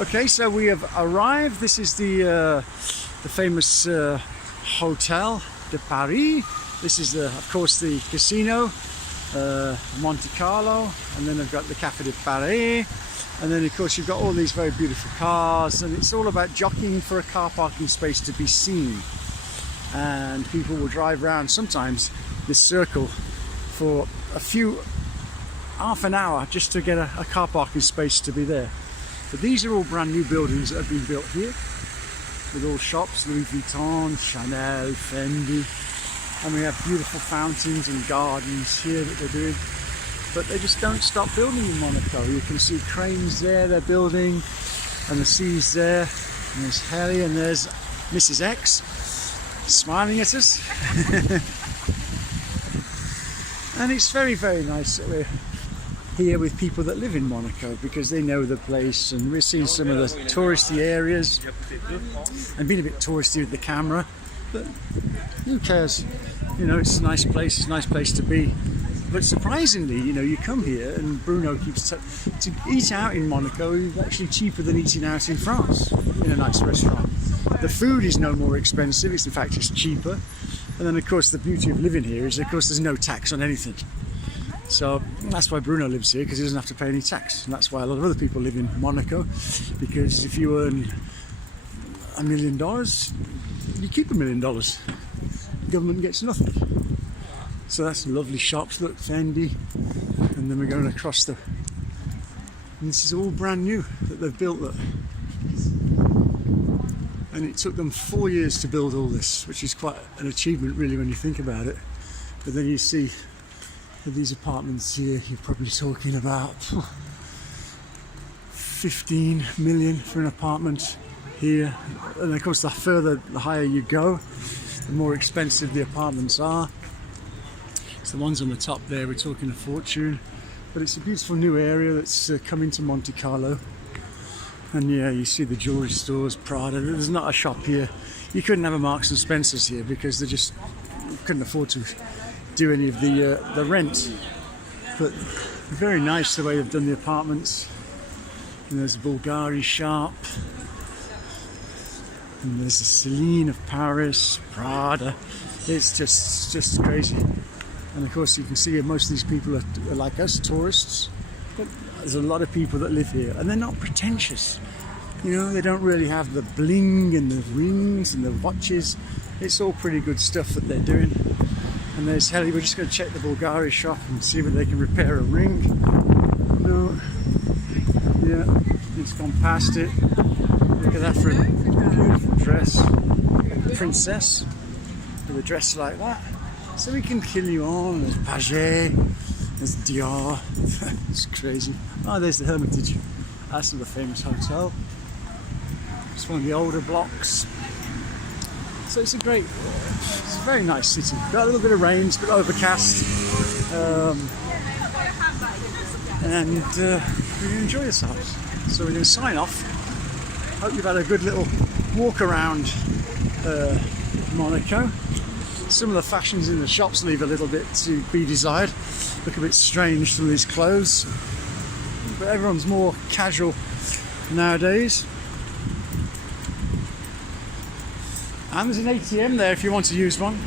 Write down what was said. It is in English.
Okay, so we have arrived. This is the famous Hotel de Paris. This is of course the casino, Monte Carlo, and then I've got the Café de Paris, and then of course you've got all these very beautiful cars, and it's all about jockeying for a car parking space to be seen. And people will drive around sometimes this circle for half an hour just to get a car parking space to be there. But these are all brand new buildings that have been built here, with all shops, Louis Vuitton, Chanel, Fendi, and we have beautiful fountains and gardens here that they're doing. But they just don't stop building in Monaco. You can see cranes there, they're building, and the sea's there, and there's Harry, and there's Mrs. X smiling at us. And it's very, very nice that we're here with people that live in Monaco, because they know the place, and we're seeing some of the touristy areas and being a bit touristy with the camera, but who cares? You know, it's a nice place to be. But surprisingly, you know, you come here, and Bruno keeps to eat out in Monaco is actually cheaper than eating out in France in a nice restaurant. The food is no more expensive, it's in fact just cheaper. And then of course the beauty of living here is of course there's no tax on anything. So that's why Bruno lives here, because he doesn't have to pay any tax. And that's why a lot of other people live in Monaco, because if you earn $1 million, you keep $1 million. The government gets nothing. So that's lovely shops, look, Fendi. And then we're going across and this is all brand new that they've built that. And it took them 4 years to build all this, which is quite an achievement really when you think about it. But then you see with these apartments here, you're probably talking about 15 million for an apartment here. And of course the higher you go, the more expensive the apartments are. So the ones on the top there, we're talking a fortune. But it's a beautiful new area that's come into Monte Carlo. And yeah, you see the jewelry stores, Prada. There's not a shop here. You couldn't have a Marks and Spencer's here because they just couldn't afford to do any of the rent. But very nice the way they've done the apartments. And there's a Bulgari shop. And there's the Celine of Paris, Prada. It's just crazy. And of course you can see most of these people are like us, tourists. But there's a lot of people that live here, and they're not pretentious. You know, they don't really have the bling and the rings and the watches. It's all pretty good stuff that they're doing. And there's Helly. We're just going to check the Bulgari shop and see whether they can repair a ring. No. Yeah, it's gone past it. Look at that for a beautiful dress. A princess with a dress like that. So we can kill you on. There's Paget. There's Dior. It's crazy. Oh, there's the Hermitage. That's the famous hotel. It's one of the older blocks. So it's a very nice city. Got a little bit of rain, it's a bit overcast. And you enjoy yourselves. So we're going to sign off. Hope you've had a good little walk around Monaco. Some of the fashions in the shops leave a little bit to be desired. Look a bit strange, some of these clothes. But everyone's more casual nowadays. And there's an ATM there if you want to use one.